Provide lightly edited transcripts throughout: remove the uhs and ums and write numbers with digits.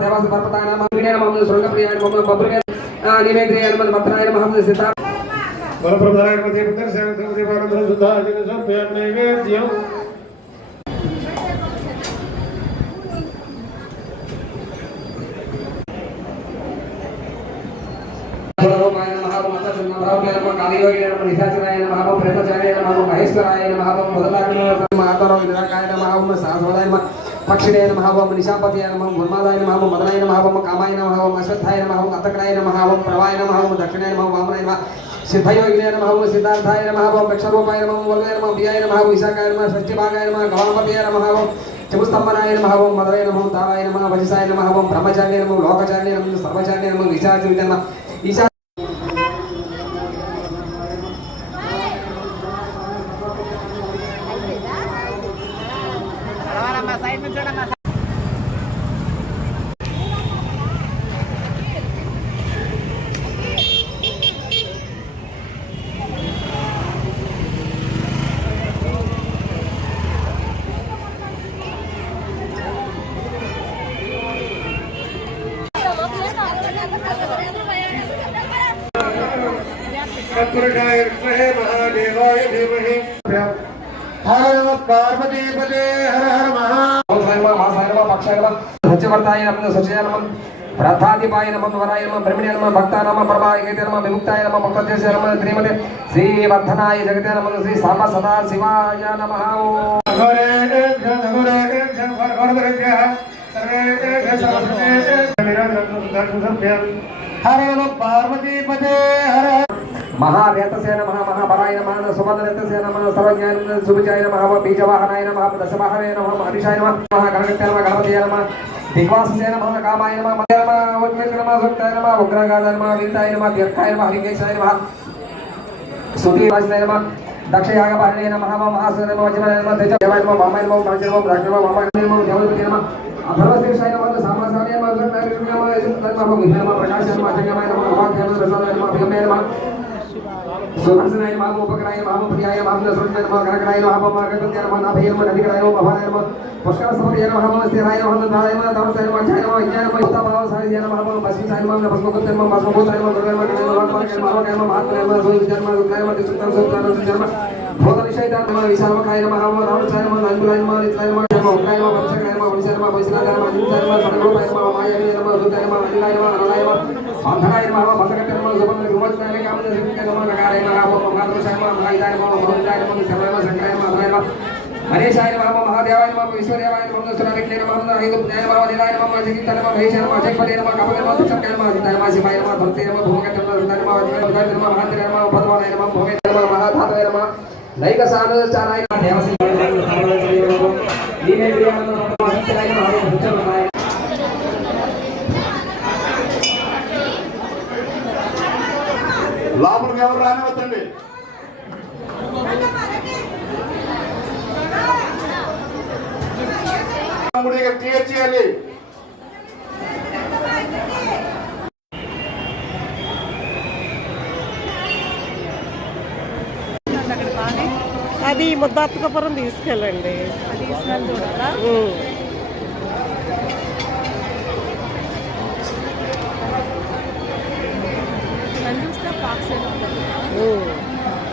देवास पर्वताय नमः वीणाय नमः स्वर्गप्रियाय नमः बब्रगाय निवेद्रियाय नमः भद्राय नमः सीता बलप्रदाय नमः देवतर सेवते देवानंद सुधार्जन समर्पयामि नैवेद्यं भगवाय नमः माता चंद्रभावके नमः कालीयोगे नमः निशाचराय नमः प्रेतचार्याय नमः महेश्वराय नमः मदलाग्ने नमः आतरो विराकाय नमः सहस्रवदाय नमः पक्षिणे नमः ओम निशापतिये नमः उन्मादाय नमः मदनाय नमः ओम कामाय नमः ओम अश्वत्थाय नमः ओम अतकराय नमः ओम प्रवाय नमः ओम दक्षिणे नमः वामनाय नमः सिद्धयोगिने नमः ओम सिद्धार्थाय नमः ओम वृक्षरूपाय नमः ओम वल्लय नमः बियाय नमः ओम विशाखाय नमः षष्ठीभागाय नमः गवामपतिये नमः ओम चतुस्तंभनाय नमः ओम मदवे नमः ताराय नमः वजसाय नमः ओम ब्रह्मचार्ये नमः लोकचार्ये नमः सर्वचार्ये नमः विचार्ये नमः ईशा महादेवाय धीमहि हर नमः पार्वती पते हर हर महासायनम पक्षायनम सत्यवर्ताय नमः सचयाय नमः प्रथादिपाय नमः वराय नमः ब्रह्मणे नमः भक्ताय नमः परमाय नमः विमुक्ताय नमः मुक्तदेशे नमः श्रीमते श्रीवर्धनाय जगते नमः श्री सांब सदा शिवाय नमः हर नमः पार्वती पते हर महाव्यतसे नमः महाबलाय नमः सुमदनतसे नमः सर्वज्ञाय नमः सुविजयाय नमः बीजवाहनाय नमः दशवाहनाय नमः हरिशाय नमः महागणपतये नमः गणपतये नमः दिग्वाससे नमः कामाय नमः मदे नमः वज्रय नमः सुक्ताय नमः उग्रगादाय नमः वीरताय नमः दीर्घाय नमः हरिकेशाय नमः सुधीवासनाय नमः दक्षयागपालने नमः महासुर नमः वज्रय नमः तेजवाय नमः वामाय नमः वामजय नमः राजय नमः वामाय नमः देवपतये नमः अभर्वशीर्षाय नमः सामसाय नमः सुरनाय नमः नमः प्रकाश नमः जगमाय नमः वाक्य नमः रसाय नमः भीमय नमः सुदर्शनाय नमः उपकराय नमः प्रियाय नमः सुरजय नमः गणकराय नमः मार्गदत्ताय नमः नाभय नमः नदिकराय नमः भवाय नमः पुष्करसमये नमः स्थिराय नमः दाय नमः तमसाय नमः जय नमः विजय नमः युक्तभावसाय नमः भस्मीसाय नमः भस्मकुत्य नमः भस्मभूताय नमः दुर्गय नमः महाकाय नमः महात्माय नमः सुविजय नमः दुर्गाय नमः सुतम सुतम जन्म भूतनिषेधाय नमः विशालकाय नमः रामचाय नमः नंदुलाय नमः नित्याय नमः ओंकाय नमः वंशकाय नमः वंशाय नमः वैष्णवाय नमः जिताय नमः सर्वरूपाय नमः मायावी नमः दुर्गाय नमः अनिलाय नमः अनलाय नमः अंधनाय नमः भक्तकटे नमः सुबंध गुमत्नाय कामने सिद्धिकाय नमः नगाराय नमः महाद्रशाय नमः महाइदाय नमः बहुजाय नमः सर्वाय नमः शंकराय नमः अधराय नमः हरेशाय नमः महादेवाय नमः विश्वदेवाय नमः सुराविक्ने नमः हेतुज्ञाय नमः अनिलाय नमः जिताय नमः महेशाय नमः जगपते नमः कपते नमः दुष्टकाय नमः जिताय नमः शिवाय नमः भक्ते नमः भूमकटे नमः सुताय नमः अजिताय नमः महादेवाय नमः भगवानाय नमः भोगे नमः महाधाताय नमः नैक सानुचाराय नमः देवसी नीमेन्द्रियाय नमः महाचिराय नमः भुजमनाय లోపలికి ఎవరు రానివద్దండి క్లియర్ చేయాలి అది ముద్దాత్మకపురం తీసుకెళ్ళండి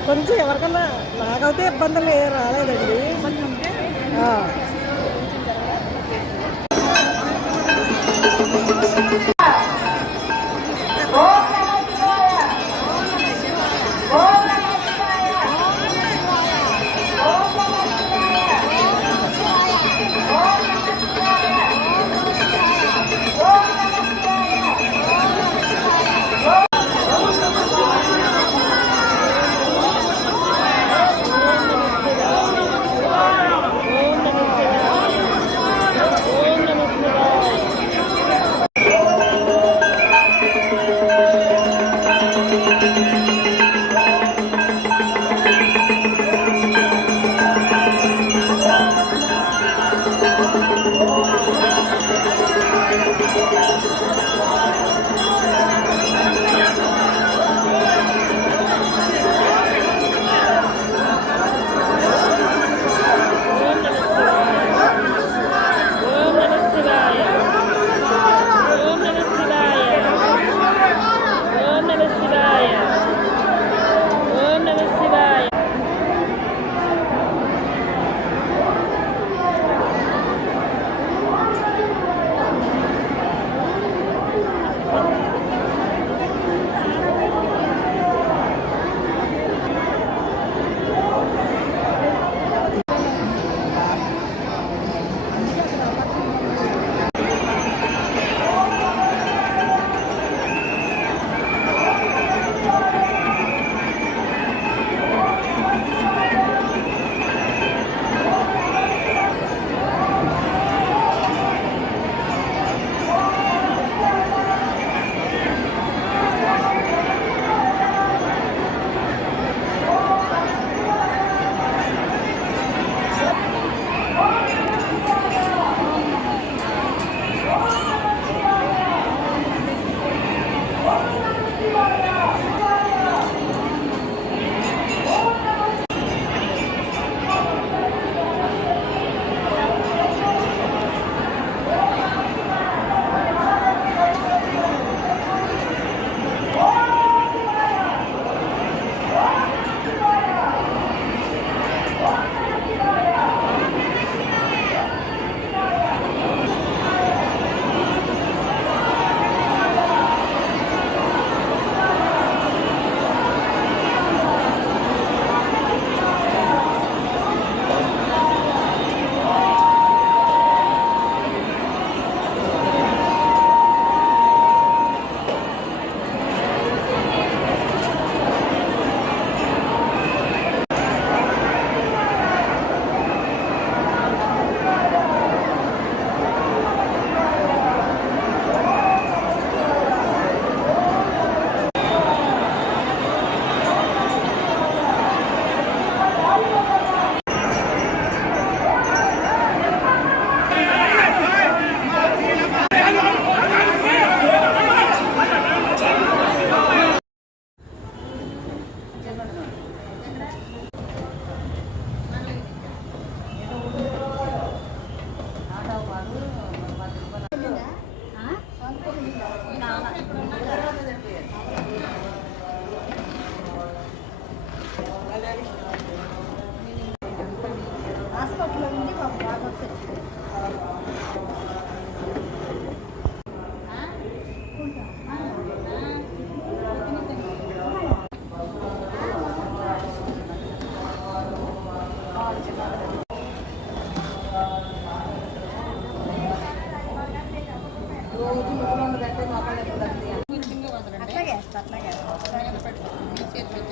కొంచెం ఎవరికన్నా నాకైతే ఇబ్బందులు రాలేదండి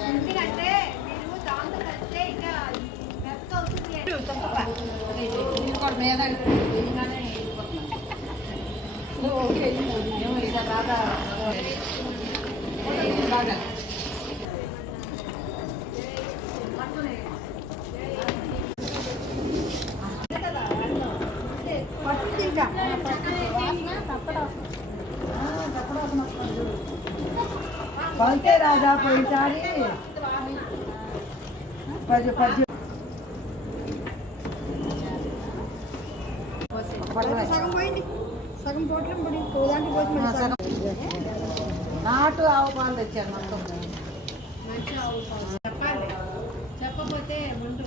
ఎందుకంటే మీరు దాంతో కలిస్తే ఇంకా మెత్తగా అవుతుంది. పలికే రాజా పోయిసారి సగం పోయింది, సగం పోట్లం పొడి పోదాంటి పోసి నాటు ఆవు పాలు తెచ్చాను మొత్తం. మంచి ఆవు చెప్పాలి, చెప్పకపోతే ముందు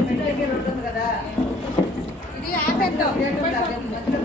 మెట్లకి రోడ్డు ఉంది కదా ఇది ఆపేద్దాం మధ్యలో